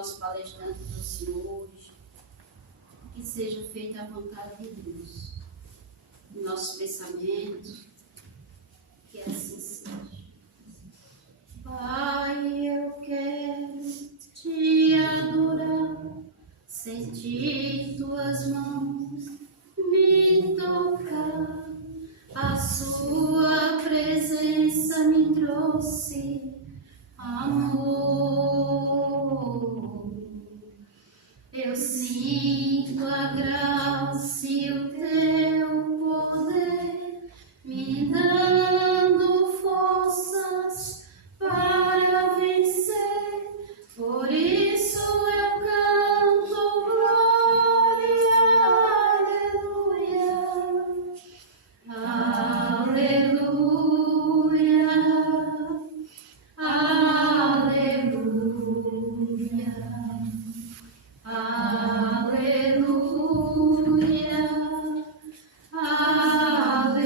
nosso palestrante do Senhor hoje, que seja feita a vontade de Deus em nossos pensamentos, que assim seja. Pai, eu quero te adorar, sentir tuas mãos me tocar, a sua presença me trouxe amor. Eu sinto a graça e o teu poder me dando forças para vencer. Por isso eu canto glória, aleluia, aleluia, aleluia, aleluia, aleluia.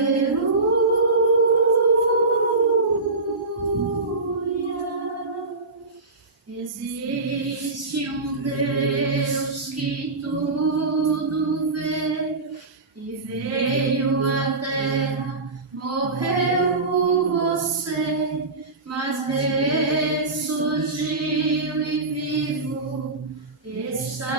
Existe um Deus que tudo vê e veio à terra, morreu por você, mas ressurgiu e vivo está.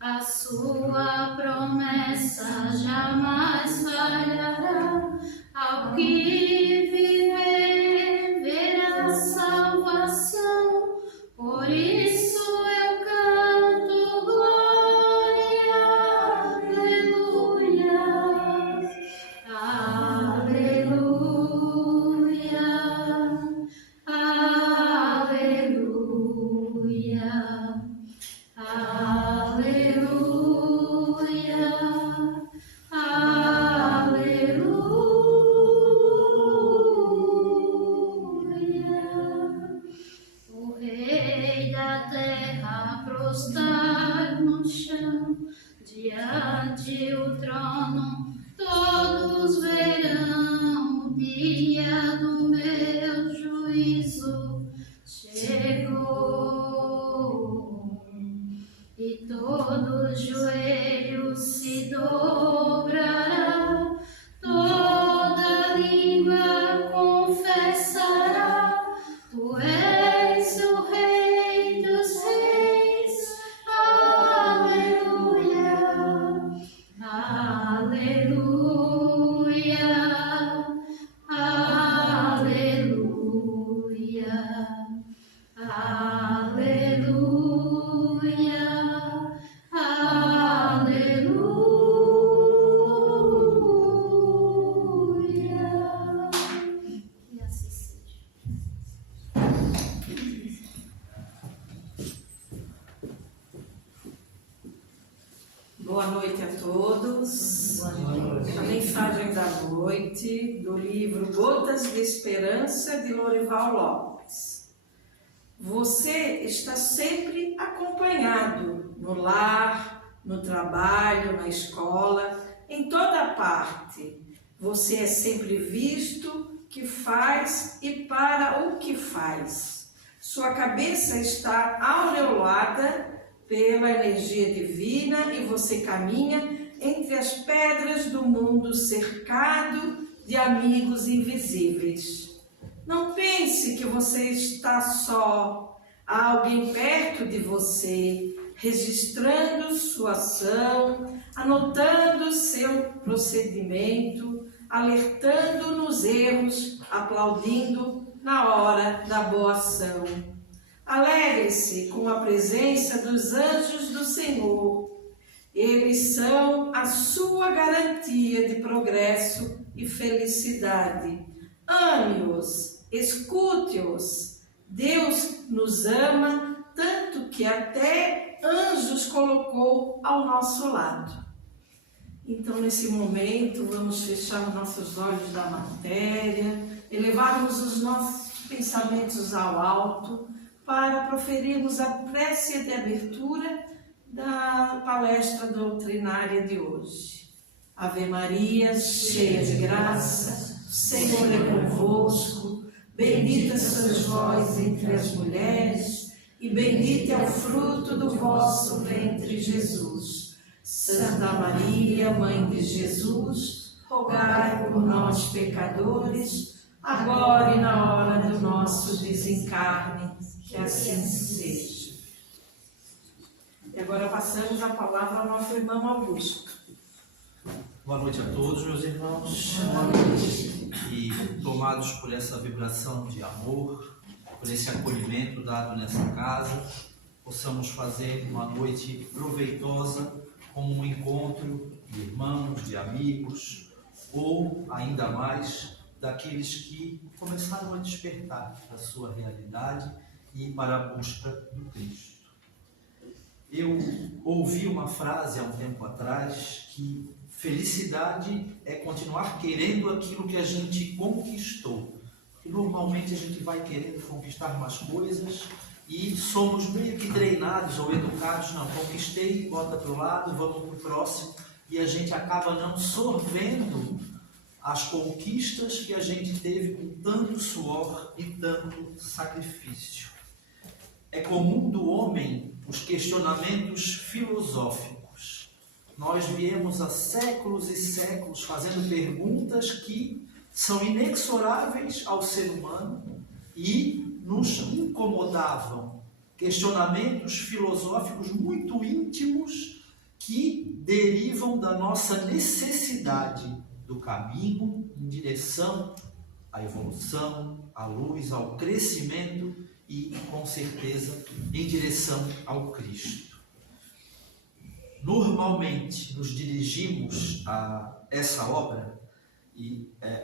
A sua promessa jamais falhará. Ao que viver, verá salvação. Por isso eu canto glória, aleluia, aleluia, aleluia, aleluia, aleluia. O Rei da terra prostrar no chão, diante o trono, todos verão. O dia do meu juízo chegou, e todo joelho se dobrará, toda língua confessará: Tu és o Rei dos Reis. Aleluia, aleluia, aleluia, aleluia, aleluia. E assim seja. Boa noite a todos. A mensagem da noite do livro Gotas de Esperança, de Lorival Lopes. Você está sempre acompanhado no lar, no trabalho, na escola, em toda parte. Você é sempre visto que faz e para o que faz. Sua cabeça está aureolada pela energia divina e você caminha entre as pedras do mundo cercado de amigos invisíveis. Não pense que você está só. Há alguém perto de você, registrando sua ação, anotando seu procedimento, alertando nos erros, aplaudindo na hora da boa ação. Alegre-se com a presença dos anjos do Senhor. Eles são a sua garantia de progresso e felicidade. Ame-os, escute-os. Deus nos ama tanto que até anjos colocou ao nosso lado. Então, nesse momento, vamos fechar os nossos olhos da matéria, elevarmos os nossos pensamentos ao alto para proferirmos a prece de abertura da palestra doutrinária de hoje. Ave Maria, cheia de graça, o Senhor é convosco, bendita sois vós entre as mulheres, e bendito é o fruto do vosso ventre, Jesus. Santa Maria, Mãe de Jesus, rogai por nós, pecadores, agora e na hora do nosso desencarne, que assim seja. E agora passamos a palavra ao nosso irmão Augusto. Boa noite a todos, meus irmãos. Boa noite. E tomados por essa vibração de amor, por esse acolhimento dado nessa casa, possamos fazer uma noite proveitosa, como um encontro de irmãos, de amigos, ou ainda mais daqueles que começaram a despertar da sua realidade e para a busca do Cristo. Eu ouvi uma frase há um tempo atrás que felicidade é continuar querendo aquilo que a gente conquistou. Porque normalmente a gente vai querendo conquistar mais coisas e somos meio que treinados ou educados, não, conquistei, bota para o lado, vamos para o próximo, e a gente acaba não sorvendo as conquistas que a gente teve com tanto suor e tanto sacrifício. É comum do homem os questionamentos filosóficos. Nós viemos há séculos e séculos fazendo perguntas que são inexoráveis ao ser humano e nos incomodavam. Questionamentos filosóficos muito íntimos que derivam da nossa necessidade do caminho em direção à evolução, à luz, ao crescimento e, com certeza, em direção ao Cristo. Normalmente nos dirigimos a essa obra,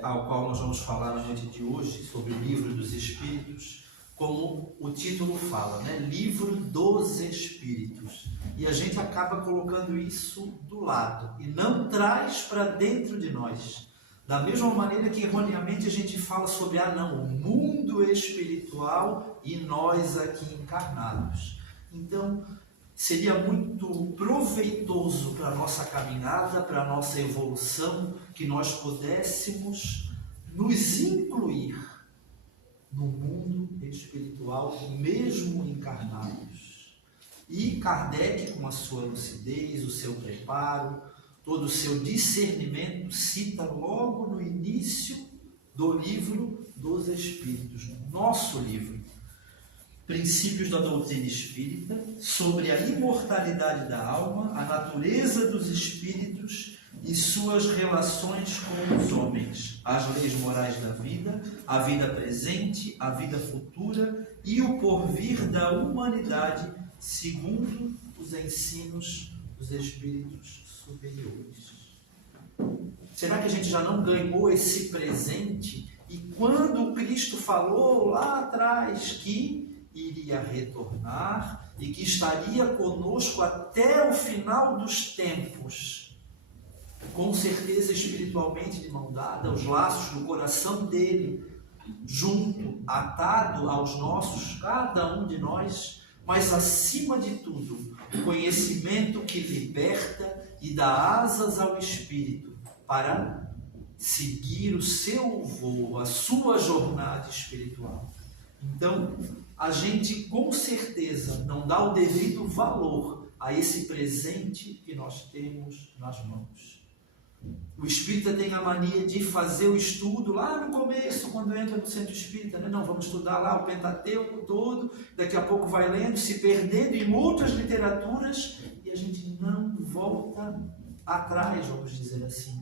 ao qual nós vamos falar na noite de hoje, sobre o Livro dos Espíritos, como o título fala, né? Livro dos Espíritos. E a gente acaba colocando isso do lado e não traz para dentro de nós. Da mesma maneira que erroneamente a gente fala sobre, o mundo espiritual e nós aqui encarnados. Então, seria muito proveitoso para a nossa caminhada, para a nossa evolução, que nós pudéssemos nos incluir no mundo espiritual, mesmo encarnados. E Kardec, com a sua lucidez, o seu preparo, todo o seu discernimento, cita logo no início do Livro dos Espíritos, nosso livro, Princípios da Doutrina Espírita, sobre a imortalidade da alma, a natureza dos espíritos e suas relações com os homens, as leis morais da vida, a vida presente, a vida futura e o porvir da humanidade, segundo os ensinos dos espíritos superiores. Será que a gente já não ganhou esse presente? E quando o Cristo falou lá atrás que iria retornar e que estaria conosco até o final dos tempos, com certeza espiritualmente de mão dada, os laços do coração dele junto, atado aos nossos, cada um de nós, mas acima de tudo, o conhecimento que liberta e dá asas ao espírito para seguir o seu voo, a sua jornada espiritual. Então, a gente com certeza não dá o devido valor a esse presente que nós temos nas mãos. O espírita tem a mania de fazer o estudo lá no começo, quando entra no centro espírita, né? Não, vamos estudar lá o Pentateuco todo, daqui a pouco vai lendo, se perdendo em outras literaturas, e a gente não volta atrás, vamos dizer assim.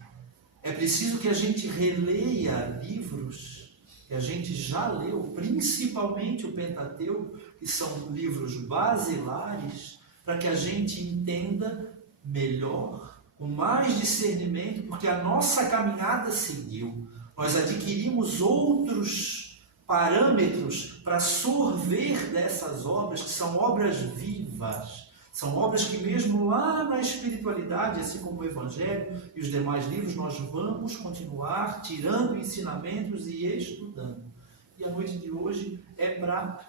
É preciso que a gente releia livros que a gente já leu, principalmente o Pentateuco, que são livros basilares, para que a gente entenda melhor, com mais discernimento, porque a nossa caminhada seguiu. Nós adquirimos outros parâmetros para sorver dessas obras, que são obras vivas. São obras que mesmo lá na espiritualidade, assim como o Evangelho e os demais livros, nós vamos continuar tirando ensinamentos e estudando. E a noite de hoje é para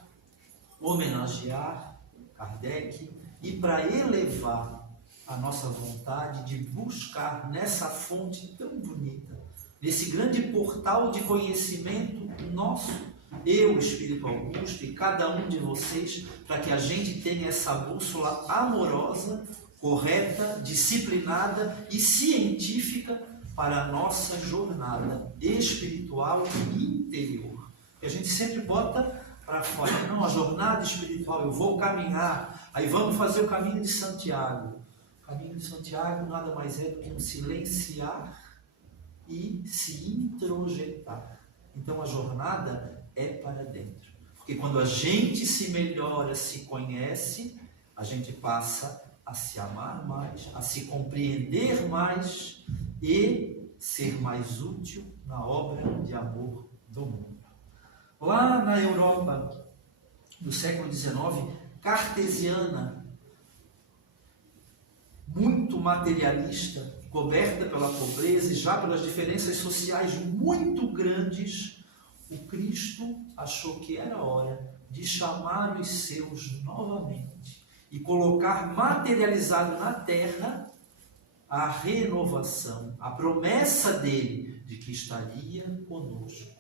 homenagear Kardec e para elevar a nossa vontade de buscar nessa fonte tão bonita, nesse grande portal de conhecimento nosso, eu, Espírito Augusto, e cada um de vocês, para que a gente tenha essa bússola amorosa, correta, disciplinada e científica para a nossa jornada espiritual e interior. E a gente sempre bota para fora, não, a jornada espiritual, eu vou caminhar, aí vamos fazer o caminho de Santiago. O caminho de Santiago nada mais é do que um silenciar e se introjetar. Então a jornada é para dentro. Porque quando a gente se melhora, se conhece, a gente passa a se amar mais, a se compreender mais e ser mais útil na obra de amor do mundo. Lá na Europa do século XIX, cartesiana, muito materialista, coberta pela pobreza e já pelas diferenças sociais muito grandes, o Cristo achou que era hora de chamar os seus novamente e colocar materializado na terra a renovação, a promessa dele de que estaria conosco.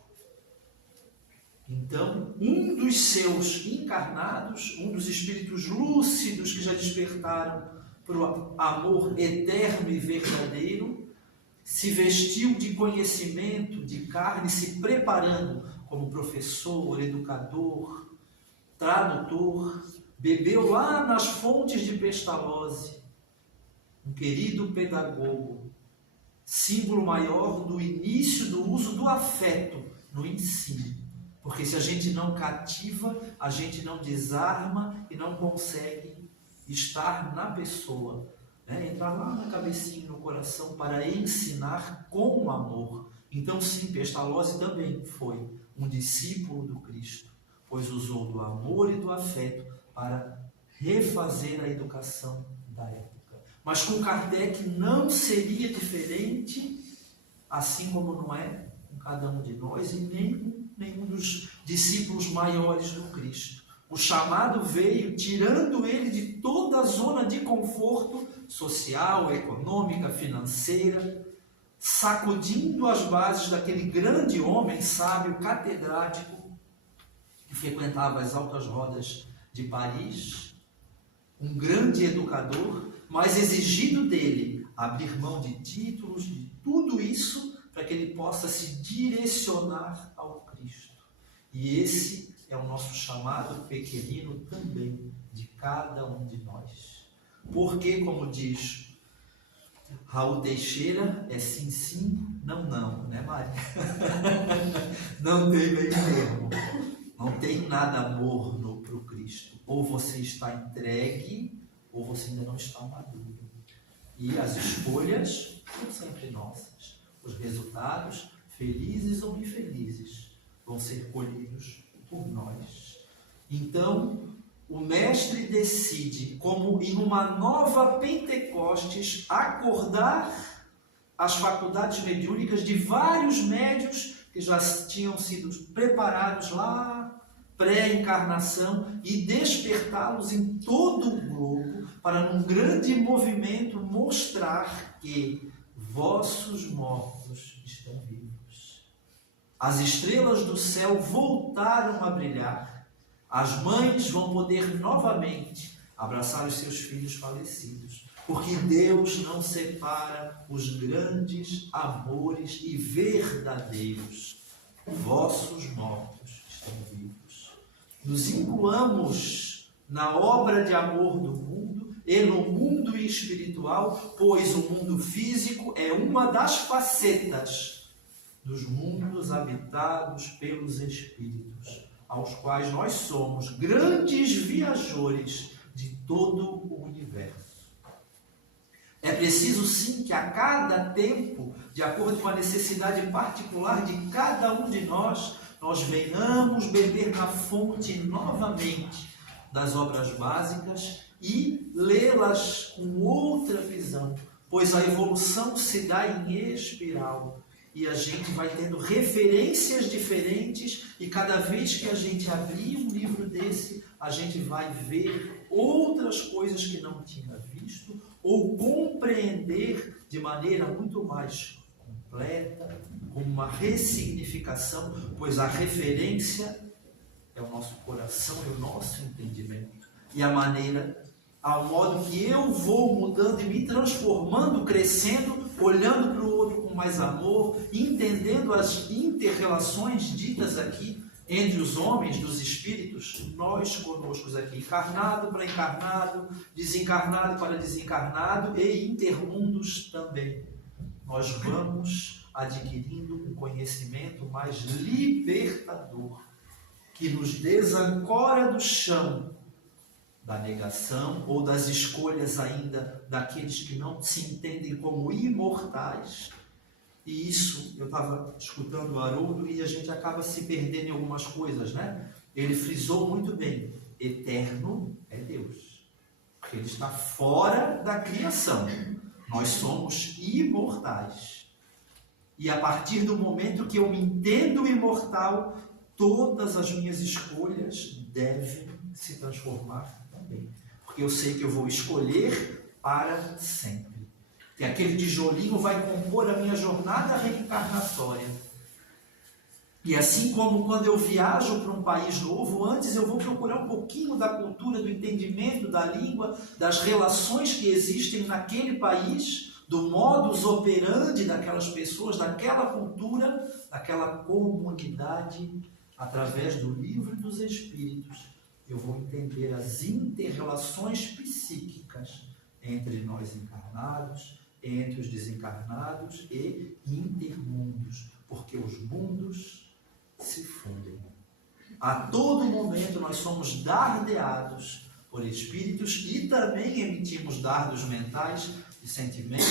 Então, um dos seus encarnados, um dos espíritos lúcidos que já despertaram para o amor eterno e verdadeiro, se vestiu de conhecimento, de carne, se preparando como professor, educador, tradutor, bebeu lá nas fontes de Pestalozzi, um querido pedagogo, símbolo maior do início do uso do afeto no ensino. Porque se a gente não cativa, a gente não desarma e não consegue estar na pessoa, né? Entrar lá na cabecinha, no coração, para ensinar com amor. Então sim, Pestalozzi também foi um discípulo do Cristo, pois usou do amor e do afeto para refazer a educação da época. Mas com Kardec não seria diferente, assim como não é com cada um de nós e nenhum dos discípulos maiores do Cristo. O chamado veio tirando ele de toda a zona de conforto social, econômica, financeira, sacudindo as bases daquele grande homem sábio, catedrático, que frequentava as altas rodas de Paris, um grande educador, mas exigindo dele abrir mão de títulos, de tudo isso, para que ele possa se direcionar ao Cristo. E esse é o nosso chamado pequenino também, de cada um de nós. Porque, como diz Raul Teixeira, é sim, sim, não, não, né, Maria? Não tem meio termo. Não tem nada morno para o Cristo. Ou você está entregue, ou você ainda não está maduro. E as escolhas são sempre nossas. Os resultados, felizes ou infelizes, vão ser colhidos por nós. Então, o Mestre decide, como em uma nova Pentecostes, acordar as faculdades mediúnicas de vários médios que já tinham sido preparados lá, pré-encarnação, e despertá-los em todo o globo para, num grande movimento, mostrar que vossos mortos estão vivos. As estrelas do céu voltaram a brilhar. As mães vão poder novamente abraçar os seus filhos falecidos, porque Deus não separa os grandes amores e verdadeiros. Vossos mortos estão vivos. Nos incluamos na obra de amor do mundo e no mundo espiritual, pois o mundo físico é uma das facetas dos mundos habitados pelos espíritos, aos quais nós somos grandes viajores de todo o universo. É preciso sim que a cada tempo, de acordo com a necessidade particular de cada um de nós venhamos beber na fonte novamente das obras básicas e lê-las com outra visão, pois a evolução se dá em espiral. E a gente vai tendo referências diferentes, e cada vez que a gente abrir um livro desse, a gente vai ver outras coisas que não tinha visto, ou compreender de maneira muito mais completa, com uma ressignificação, pois a referência é é o nosso coração e o nosso entendimento. E a maneira, ao modo que eu vou mudando e me transformando, crescendo, olhando para o outro com mais amor, entendendo as inter-relações ditas aqui entre os homens, dos espíritos, nós conoscos aqui, encarnado para encarnado, desencarnado para desencarnado e intermundos também. Nós vamos adquirindo um conhecimento mais libertador, que nos desancora do chão da negação ou das escolhas ainda daqueles que não se entendem como imortais. E isso, eu estava escutando o Haroldo e a gente acaba se perdendo em algumas coisas, né? Ele frisou muito bem, eterno é Deus, porque Ele está fora da criação. Nós somos imortais. E a partir do momento que eu me entendo imortal, todas as minhas escolhas devem se transformar também. Porque eu sei que eu vou escolher para sempre. Que aquele tijolinho vai compor a minha jornada reencarnatória. E assim como quando eu viajo para um país novo, antes eu vou procurar um pouquinho da cultura, do entendimento, da língua, das relações que existem naquele país, do modus operandi daquelas pessoas, daquela cultura, daquela comunidade, através do livro dos Espíritos. Eu vou entender as inter-relações psíquicas entre nós encarnados, entre os desencarnados e intermundos, porque os mundos se fundem. A todo momento nós somos dardeados por espíritos e também emitimos dardos mentais de sentimentos,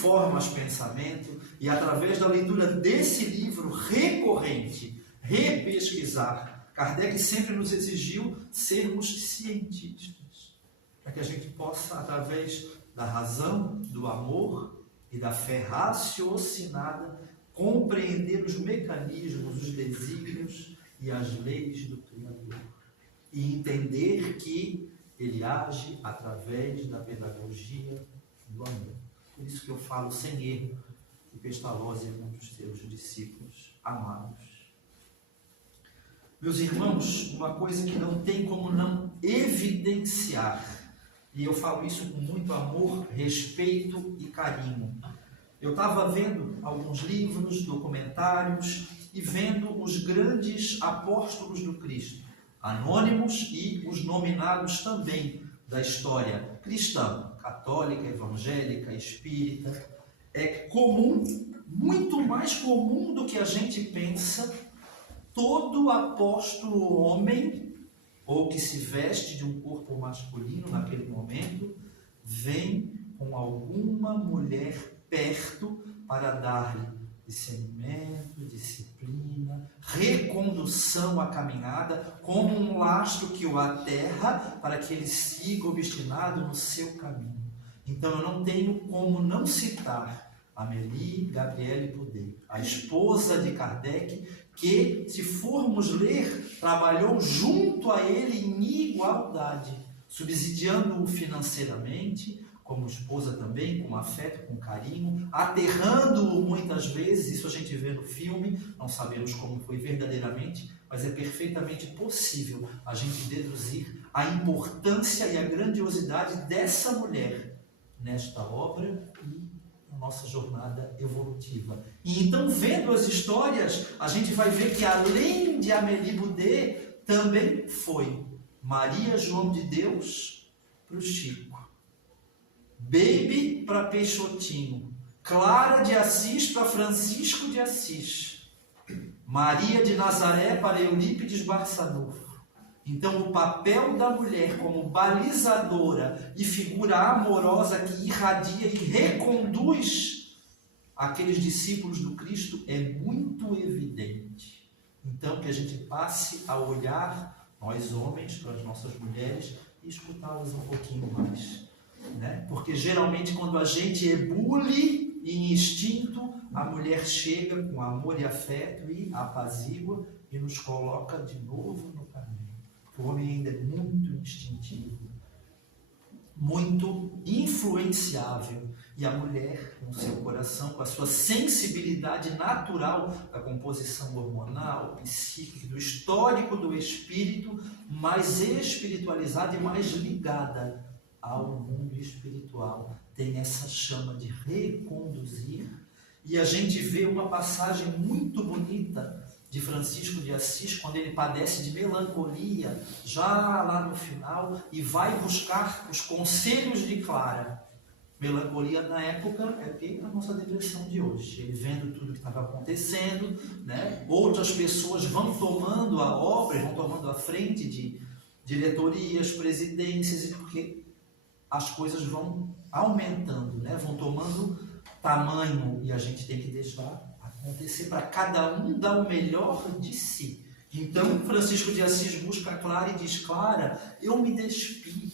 formas de pensamento, e através da leitura desse livro recorrente, repesquisar, Kardec sempre nos exigiu sermos cientistas, para que a gente possa, através da razão, do amor e da fé raciocinada, compreender os mecanismos, os desígnios e as leis do Criador. E entender que Ele age através da pedagogia do amor. Por isso que eu falo sem erro que Pestalozzi é um dos seus discípulos amados. Meus irmãos, uma coisa que não tem como não evidenciar, e eu falo isso com muito amor, respeito e carinho. Eu estava vendo alguns livros, documentários, e vendo os grandes apóstolos do Cristo, anônimos e os nominados também da história cristã, católica, evangélica, espírita. É comum, muito mais comum do que a gente pensa, todo apóstolo homem, ou que se veste de um corpo masculino naquele momento, vem com alguma mulher perto para dar-lhe discernimento, disciplina, recondução à caminhada, como um lastro que o aterra para que ele siga obstinado no seu caminho. Então eu não tenho como não citar Amélie Gabrielle Podet, a esposa de Kardec, que, se formos ler, trabalhou junto a ele em igualdade, subsidiando-o financeiramente, como esposa também, com afeto, com carinho, aterrando-o muitas vezes, isso a gente vê no filme, não sabemos como foi verdadeiramente, mas é perfeitamente possível a gente deduzir a importância e a grandiosidade dessa mulher nesta obra e na nossa jornada evolutiva. E então, vendo as histórias, a gente vai ver que além de Amélie Boudet, também foi Maria João de Deus para o Chico, Baby para Peixotinho, Clara de Assis para Francisco de Assis, Maria de Nazaré para Eurípides Barçanufo. Então, o papel da mulher como balizadora e figura amorosa que irradia e reconduz aqueles discípulos do Cristo é muito evidente. Então, que a gente passe a olhar, nós homens, para as nossas mulheres e escutá-las um pouquinho mais. Né? Porque geralmente quando a gente ebule em instinto, a mulher chega com amor e afeto e apazigua e nos coloca de novo no caminho. O homem ainda é muito instintivo. muito influenciável. E a mulher, com seu coração, com a sua sensibilidade natural da composição hormonal, psíquica, do histórico do espírito, mais espiritualizada e mais ligada ao mundo espiritual, tem essa chama de reconduzir. E a gente vê uma passagem muito bonita de Francisco de Assis, quando ele padece de melancolia, já lá no final, e vai buscar os conselhos de Clara. Melancolia na época é a nossa depressão de hoje. Ele vendo tudo que estava acontecendo, né? Outras pessoas vão tomando a obra, vão tomando a frente de diretorias, presidências, porque as coisas vão aumentando, né? Vão tomando tamanho, e a gente tem que deixar acontecer para cada um dar o melhor de si. Então, Francisco de Assis busca a Clara e diz: Clara, eu me despi,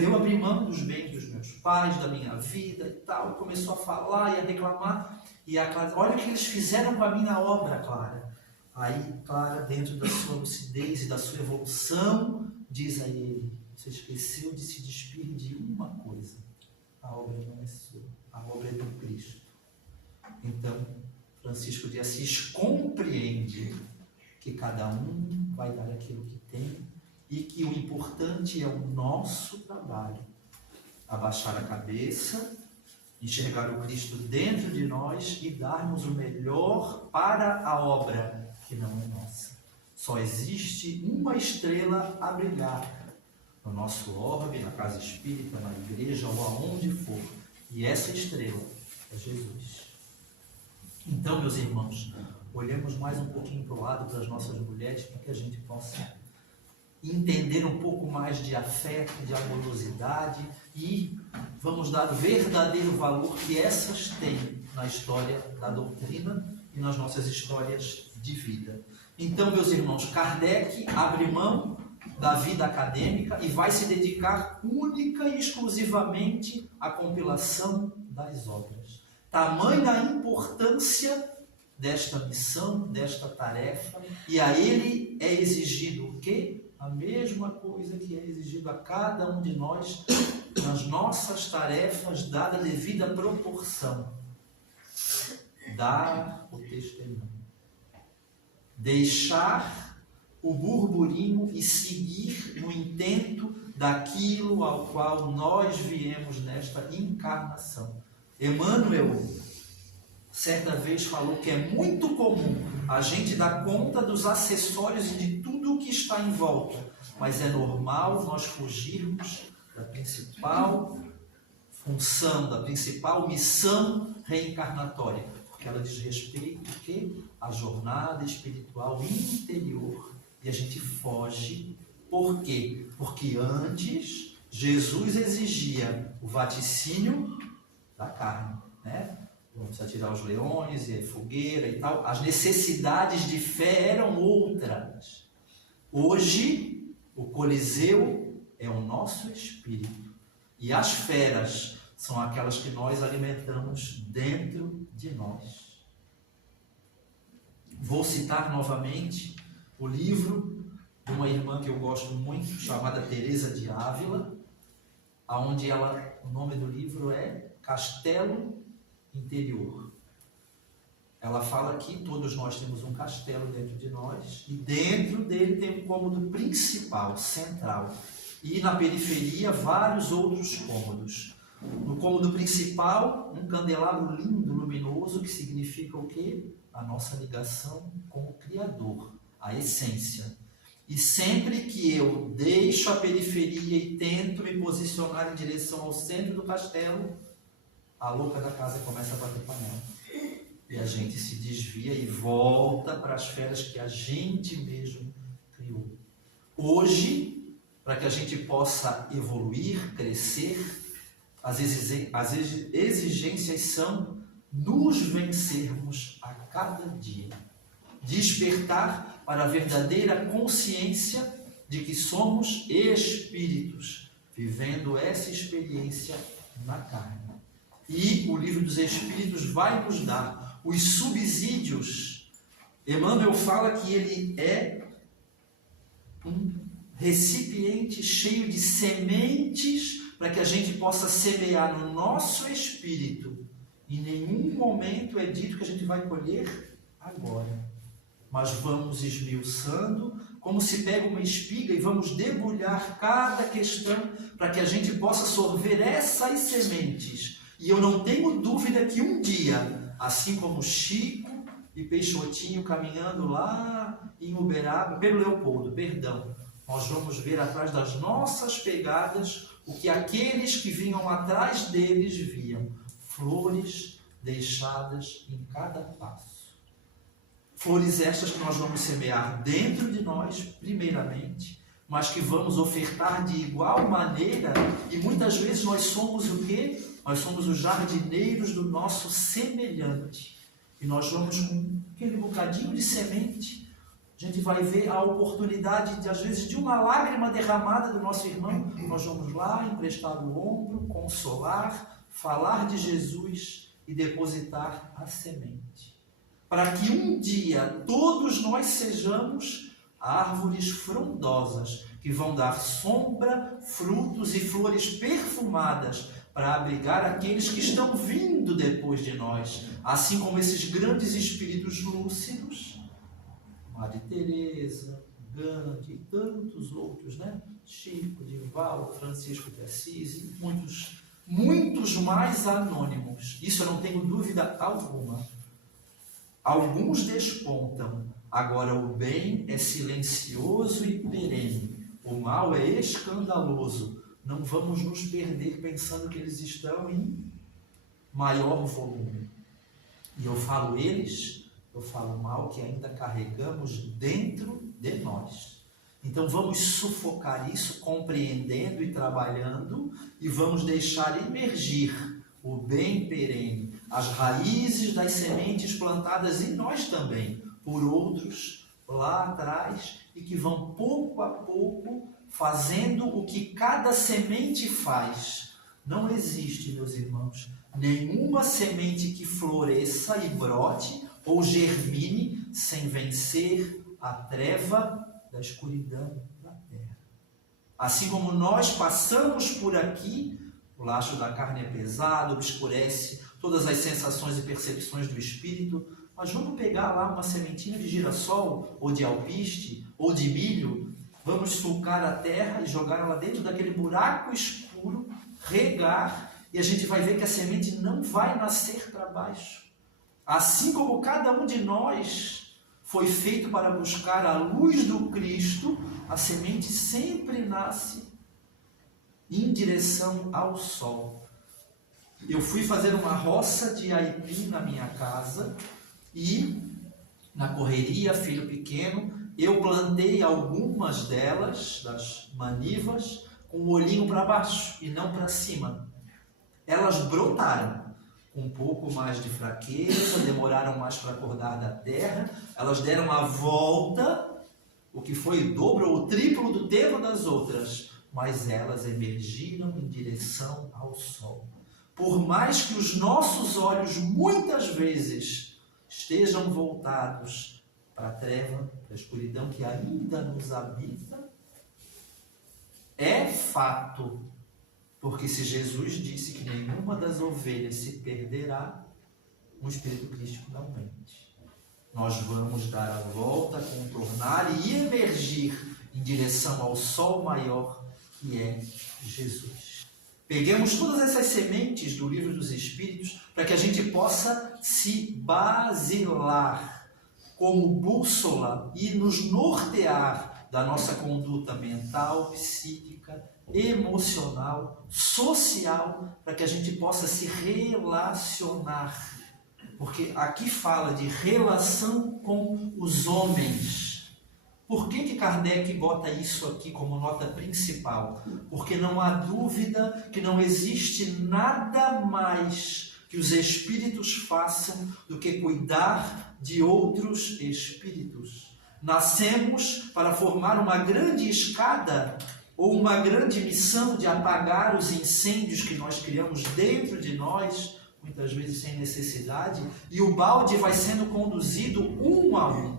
eu abri mão dos bens dos meus pais, da minha vida e tal. E começou a falar e a reclamar. E a Clara: olha o que eles fizeram com a minha obra, Clara. Aí, Clara, dentro da sua lucidez e da sua evolução, diz a ele: você esqueceu de se despir de uma coisa. A obra não é sua, a obra é do Cristo. Então, Francisco de Assis compreende que cada um vai dar aquilo que tem e que o importante é o nosso trabalho. Abaixar a cabeça, enxergar o Cristo dentro de nós e darmos o melhor para a obra que não é nossa. Só existe uma estrela a brilhar no nosso orbe, na casa espírita, na igreja ou aonde for. E essa estrela é Jesus. Então, meus irmãos, olhemos mais um pouquinho para o lado das nossas mulheres para que a gente possa entender um pouco mais de afeto, de amorosidade e vamos dar o verdadeiro valor que essas têm na história da doutrina e nas nossas histórias de vida. Então, meus irmãos, Kardec abre mão da vida acadêmica e vai se dedicar única e exclusivamente à compilação das obras. Tamanha a importância desta missão, desta tarefa, e a ele é exigido o quê? A mesma coisa que é exigido a cada um de nós nas nossas tarefas, dada a devida proporção. Dar o testemunho. Deixar o burburinho e seguir no intento daquilo ao qual nós viemos nesta encarnação. Emmanuel, certa vez, falou que é muito comum a gente dar conta dos acessórios e de tudo o que está em volta, mas é normal nós fugirmos da principal função, da principal missão reencarnatória, porque ela diz respeito à jornada espiritual interior. E a gente foge. Por quê? Porque antes Jesus exigia o vaticínio da carne, né? Vamos atirar os leões e a fogueira e tal. As necessidades de fé eram outras. Hoje, o Coliseu é o nosso espírito. E as feras são aquelas que nós alimentamos dentro de nós. Vou citar novamente o livro de uma irmã que eu gosto muito, chamada Teresa de Ávila, onde o nome do livro é Castelo Interior. Ela fala que todos nós temos um castelo dentro de nós e dentro dele tem um cômodo principal, central, e na periferia vários outros cômodos. No cômodo principal, um candelabro lindo, luminoso, que significa o quê? A nossa ligação com o Criador, a essência. E sempre que eu deixo a periferia e tento me posicionar em direção ao centro do castelo, a louca da casa começa a bater panela. E a gente se desvia e volta para as feras que a gente mesmo criou. Hoje, para que a gente possa evoluir, crescer, as exigências são nos vencermos a cada dia. Despertar para a verdadeira consciência de que somos espíritos, vivendo essa experiência na carne. E o Livro dos Espíritos vai nos dar os subsídios. Emmanuel fala que ele é um recipiente cheio de sementes para que a gente possa semear no nosso espírito. Em nenhum momento é dito que a gente vai colher agora, mas vamos esmiuçando, como se pega uma espiga, e vamos debulhar cada questão para que a gente possa sorver essas sementes. E eu não tenho dúvida que um dia, assim como Chico e Peixotinho caminhando lá em Uberaba, Pedro Leopoldo, perdão, nós vamos ver atrás das nossas pegadas o que aqueles que vinham atrás deles viam: flores deixadas em cada passo. Flores estas que nós vamos semear dentro de nós, primeiramente, mas que vamos ofertar de igual maneira, e muitas vezes nós somos o quê? Nós somos os jardineiros do nosso semelhante. E nós vamos com aquele bocadinho de semente, a gente vai ver a oportunidade, de, às vezes, de uma lágrima derramada do nosso irmão. Nós vamos lá, emprestar o ombro, consolar, falar de Jesus e depositar a semente. Para que um dia todos nós sejamos árvores frondosas, que vão dar sombra, frutos e flores perfumadas para abrigar aqueles que estão vindo depois de nós, assim como esses grandes espíritos lúcidos, Madre Teresa, Gandhi e tantos outros, né? Chico, Divaldo, Francisco de Assis e muitos mais anônimos. Isso eu não tenho dúvida alguma. Alguns despontam, agora o bem é silencioso e perene, o mal é escandaloso. Não vamos nos perder pensando que eles estão em maior volume. E eu falo eles, eu falo mal que ainda carregamos dentro de nós. Então vamos sufocar isso, compreendendo e trabalhando, e vamos deixar emergir o bem perene, as raízes das sementes plantadas em nós também, por outros lá atrás, e que vão pouco a pouco fazendo o que cada semente faz. Não existe, meus irmãos, nenhuma semente que floresça e brote ou germine sem vencer a treva da escuridão da terra. Assim como nós passamos por aqui, o laço da carne é pesado, obscurece todas as sensações e percepções do espírito, mas vamos pegar lá uma sementinha de girassol, ou de alpiste, ou de milho, vamos sulcar a terra e jogar ela dentro daquele buraco escuro, regar, e a gente vai ver que a semente não vai nascer para baixo. Assim como cada um de nós foi feito para buscar a luz do Cristo, a semente sempre nasce em direção ao sol. Eu fui fazer uma roça de aipim na minha casa e, na correria, filho pequeno, eu plantei algumas delas, das manivas, com o olhinho para baixo e não para cima. Elas brotaram com um pouco mais de fraqueza, demoraram mais para acordar da terra, elas deram a volta, o que foi o dobro ou o triplo do tempo das outras, mas elas emergiram em direção ao sol. Por mais que os nossos olhos muitas vezes estejam voltados para a treva, para a escuridão que ainda nos habita, é fato, porque se Jesus disse que nenhuma das ovelhas se perderá, o Espírito Crístico não mente. Nós vamos dar a volta, contornar e emergir em direção ao sol maior, que é Jesus. Peguemos todas essas sementes do Livro dos Espíritos para que a gente possa se basilar como bússola e nos nortear da nossa conduta mental, psíquica, emocional, social, para que a gente possa se relacionar. Porque aqui fala de relação com os homens. Por que Kardec bota isso aqui como nota principal? Porque não há dúvida que não existe nada mais que os espíritos façam do que cuidar de outros espíritos. Nascemos para formar uma grande escada ou uma grande missão de apagar os incêndios que nós criamos dentro de nós, muitas vezes sem necessidade, e o balde vai sendo conduzido um a um.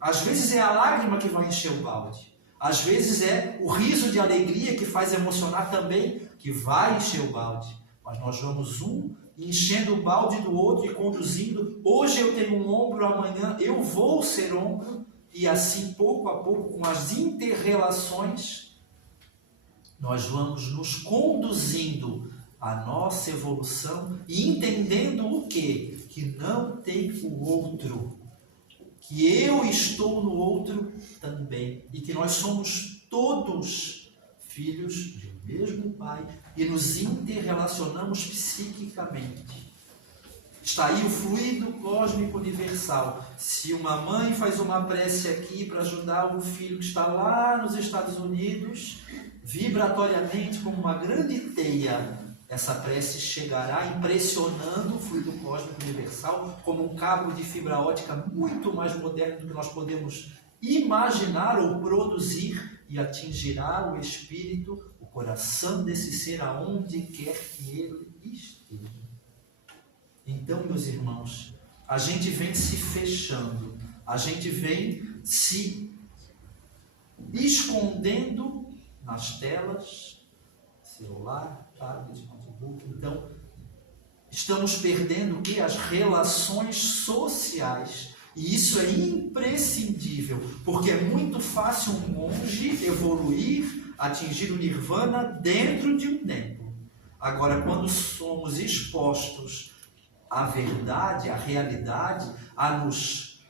Às vezes é a lágrima que vai encher o balde. Às vezes é o riso de alegria que faz emocionar também, que vai encher o balde, mas nós vamos enchendo o balde do outro e conduzindo. Hoje eu tenho um ombro, amanhã eu vou ser ombro, e assim, pouco a pouco, com as inter-relações, nós vamos nos conduzindo à nossa evolução e entendendo o quê? Que não tem o outro, que eu estou no outro também, e que nós somos todos filhos de um mesmo Pai e nos interrelacionamos psiquicamente. Está aí o fluido cósmico universal. Se uma mãe faz uma prece aqui para ajudar um filho que está lá nos Estados Unidos, vibratoriamente, como uma grande teia, essa prece chegará impressionando o fluido cósmico universal como um cabo de fibra ótica muito mais moderno do que nós podemos imaginar ou produzir, e atingirá o espírito, o coração desse ser aonde quer que ele esteja. Então, meus irmãos, a gente vem se fechando, a gente vem se escondendo nas telas, celular, tablet, notebook. Então, estamos perdendo o quê? As relações sociais. E isso é imprescindível, porque é muito fácil um monge evoluir, atingir o nirvana dentro de um templo. Agora, quando somos expostos à verdade, à realidade, a nos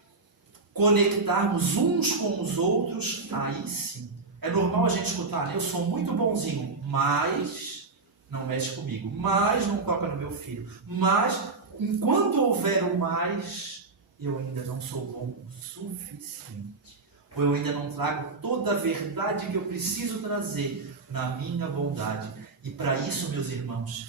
conectarmos uns com os outros, aí sim. É normal a gente escutar, né? Eu sou muito bonzinho, mas não mexe comigo, mas não toca no meu filho, mas enquanto houver o mais, eu ainda não sou bom o suficiente, ou eu ainda não trago toda a verdade que eu preciso trazer na minha bondade. E para isso, meus irmãos,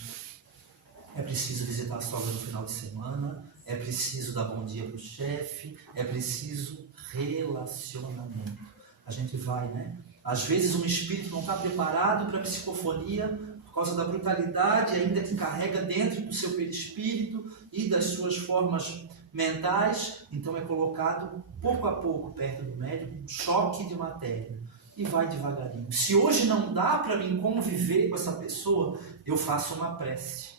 é preciso visitar a sogra no final de semana, é preciso dar bom dia para o chefe, é preciso relacionamento. A gente vai, né? Às vezes um espírito não está preparado para a psicofonia por causa da brutalidade ainda que carrega dentro do seu perispírito e das suas formas mentais, então é colocado pouco a pouco perto do médium, um choque de matéria, e vai devagarinho. Se hoje não dá para mim conviver com essa pessoa, eu faço uma prece,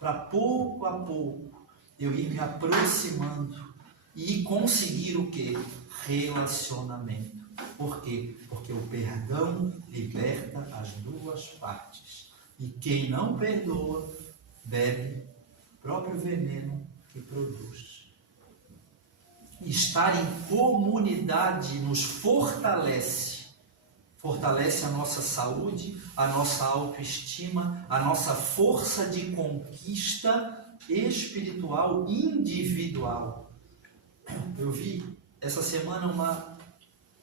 para pouco a pouco eu ir me aproximando e conseguir o quê? Relacionamento. Por quê? Porque o perdão liberta as duas partes, e quem não perdoa bebe o próprio veneno que produz. Estar em comunidade nos fortalece a nossa saúde, a nossa autoestima, a nossa força de conquista espiritual individual. Eu vi essa semana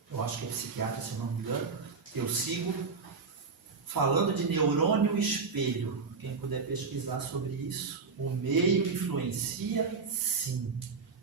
eu acho que é psiquiatra, se não me engano, que eu sigo, falando de neurônio espelho. Quem puder pesquisar sobre isso. O meio influencia, sim.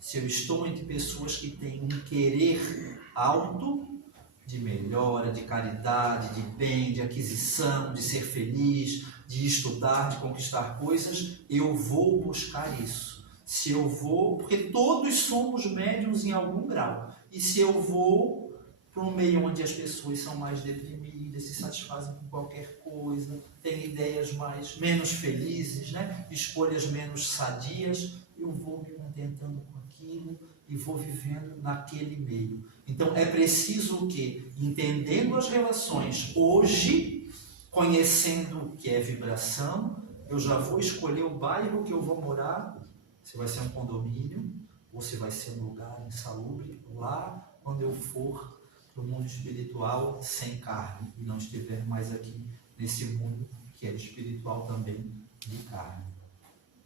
Se eu estou entre pessoas que têm um querer alto, de melhora, de caridade, de bem, de aquisição, de ser feliz, de estudar, de conquistar coisas, eu vou buscar isso. Se eu vou, porque todos somos médiuns em algum grau, e se eu vou para um meio onde as pessoas são mais deprimidas, se satisfazem com qualquer coisa, têm ideias menos felizes, né? Escolhas menos sadias, eu vou me contentando com aquilo e vou vivendo naquele meio. Então é preciso o quê? Entendendo as relações hoje, conhecendo o que é vibração, eu já vou escolher o bairro que eu vou morar, se vai ser um condomínio ou se vai ser um lugar insalubre, lá quando eu for para o mundo espiritual sem carne e não estiver mais aqui nesse mundo que é espiritual também de carne.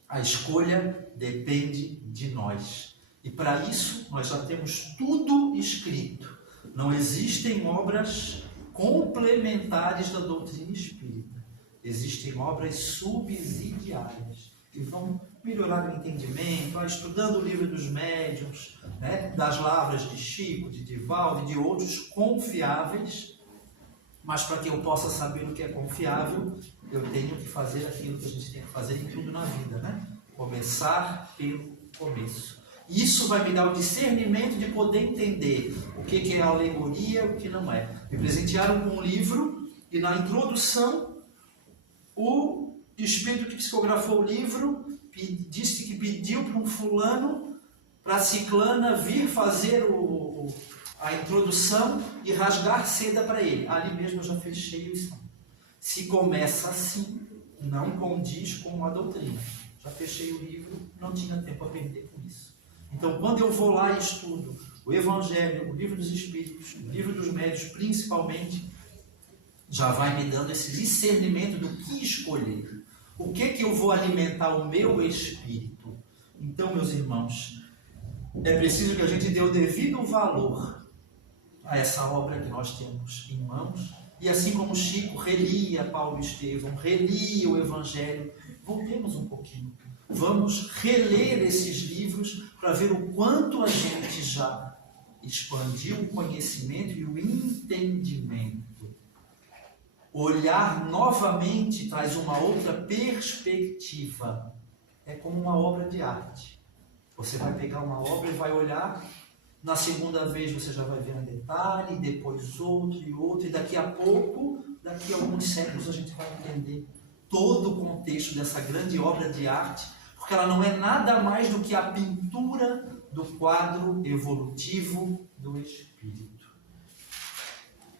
A escolha depende de nós. E para isso nós já temos tudo escrito. Não existem obras complementares da doutrina espírita. Existem obras subsidiárias que vão melhorar o entendimento, estudando o livro dos médiuns, né, das lavras de Chico, de Divaldo e de outros confiáveis. Mas para que eu possa saber o que é confiável, eu tenho que fazer aquilo que a gente tem que fazer em tudo na vida, né? Começar pelo começo. Isso vai me dar o discernimento de poder entender o que é alegoria e o que não é. Me presentearam com um livro e na introdução o espírito que psicografou o livro disse que pediu para um fulano, para a ciclana vir fazer a introdução e rasgar seda para ele. Ali mesmo eu já fechei o exame. Se começa assim, não condiz com a doutrina. Já fechei o livro, não tinha tempo a perder com isso. Então, quando eu vou lá e estudo o Evangelho, o Livro dos Espíritos, o Livro dos Médiuns, principalmente, já vai me dando esse discernimento do que escolher. O que eu vou alimentar o meu espírito? Então, meus irmãos, é preciso que a gente dê o devido valor a essa obra que nós temos em mãos. E assim como Chico relia Paulo e Estevão, relia o Evangelho, voltemos um pouquinho. Vamos reler esses livros para ver o quanto a gente já expandiu o conhecimento e o entendimento. Olhar novamente traz uma outra perspectiva. É como uma obra de arte. Você vai pegar uma obra e vai olhar, na segunda vez você já vai ver um detalhe, depois outro e outro, e daqui a pouco, daqui a alguns séculos, a gente vai entender todo o contexto dessa grande obra de arte, porque ela não é nada mais do que a pintura do quadro evolutivo do espírito.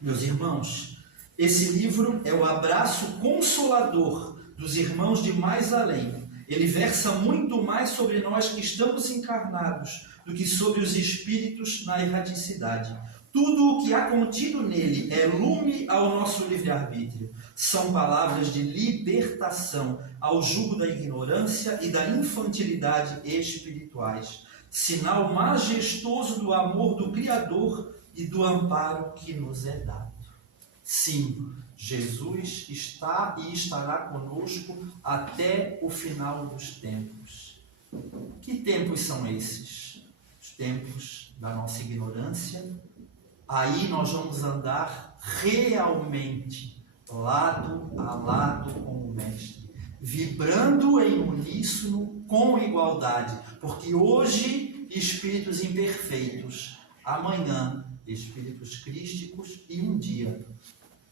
Meus irmãos, esse livro é o abraço consolador dos irmãos de mais além. Ele versa muito mais sobre nós que estamos encarnados do que sobre os espíritos na erraticidade. Tudo o que há contido nele é lume ao nosso livre-arbítrio. São palavras de libertação ao jugo da ignorância e da infantilidade espirituais. Sinal majestoso do amor do Criador e do amparo que nos é dado. Sim, Jesus está e estará conosco até o final dos tempos. Que tempos são esses? Os tempos da nossa ignorância. Aí nós vamos andar realmente lado a lado com o Mestre, vibrando em uníssono com igualdade, porque hoje espíritos imperfeitos, amanhã espíritos crísticos e um dia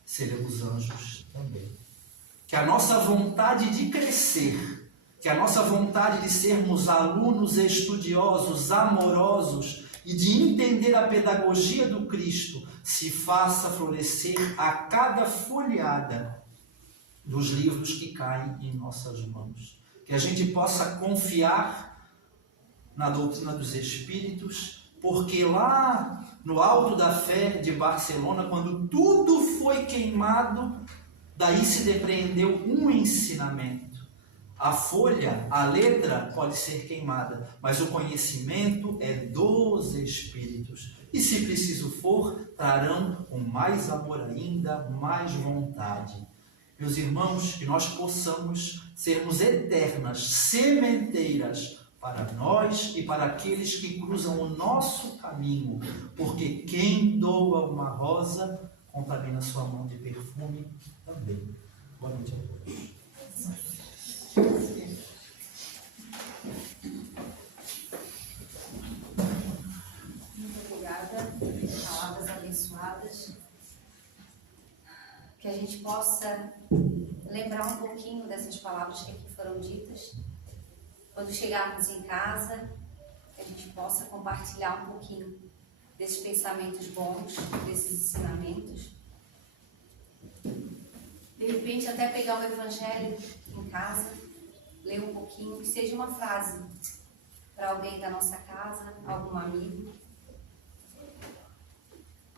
seremos anjos também. Que a nossa vontade de crescer, que a nossa vontade de sermos alunos estudiosos, amorosos e de entender a pedagogia do Cristo se faça florescer a cada folheada dos livros que caem em nossas mãos. Que a gente possa confiar na doutrina dos Espíritos, porque lá no alto da fé de Barcelona, quando tudo foi queimado, daí se depreendeu um ensinamento. A folha, a letra pode ser queimada, mas o conhecimento é dos Espíritos. E se preciso for, trarão com mais amor ainda, mais vontade. Meus irmãos, que nós possamos sermos eternas sementeiras para nós e para aqueles que cruzam o nosso caminho, porque quem doa uma rosa contamina sua mão de perfume também. Boa noite a todos. Muito obrigada, palavras abençoadas. Que a gente possa lembrar um pouquinho dessas palavras que aqui foram ditas. Quando chegarmos em casa, que a gente possa compartilhar um pouquinho desses pensamentos bons, desses ensinamentos. De repente, até pegar o Evangelho em casa, ler um pouquinho, que seja uma frase para alguém da nossa casa, algum amigo.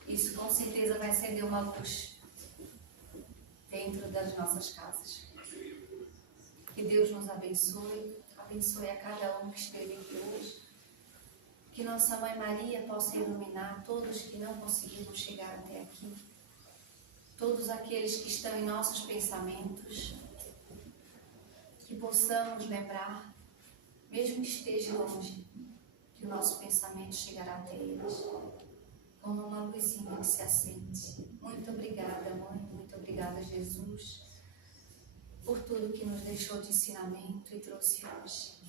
Isso com certeza vai acender uma luz dentro das nossas casas. Que Deus nos abençoe, abençoe a cada um que esteve aqui hoje. Que Nossa Mãe Maria possa iluminar todos que não conseguiram chegar até aqui. Todos aqueles que estão em nossos pensamentos. Que possamos lembrar, mesmo que esteja longe, que o nosso pensamento chegará até eles, como uma luzinha que se acende. Muito obrigada, Mãe, muito obrigada, Jesus, por tudo que nos deixou de ensinamento e trouxe hoje.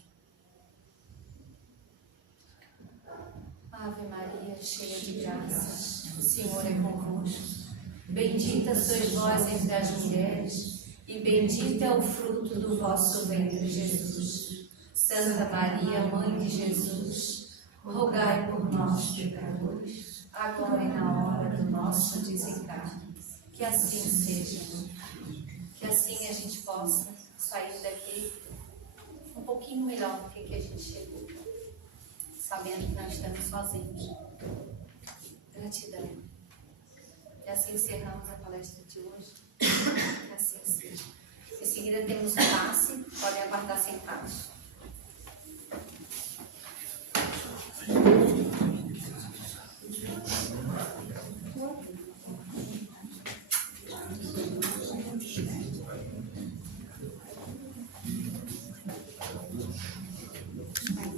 Ave Maria, cheia de graça, o Senhor é convosco. Bendita sois vós entre as mulheres, e bendito é o fruto do vosso ventre, Jesus. Santa Maria, Mãe de Jesus, rogai por nós, pecadores, agora e na hora do nosso desencarne. Que assim seja. Que assim a gente possa sair daqui um pouquinho melhor do que a gente chegou, sabendo que nós estamos sozinhos. Gratidão. E assim encerramos a palestra de hoje. Que assim seja. Em seguida temos o passe, podem aguardar sentados.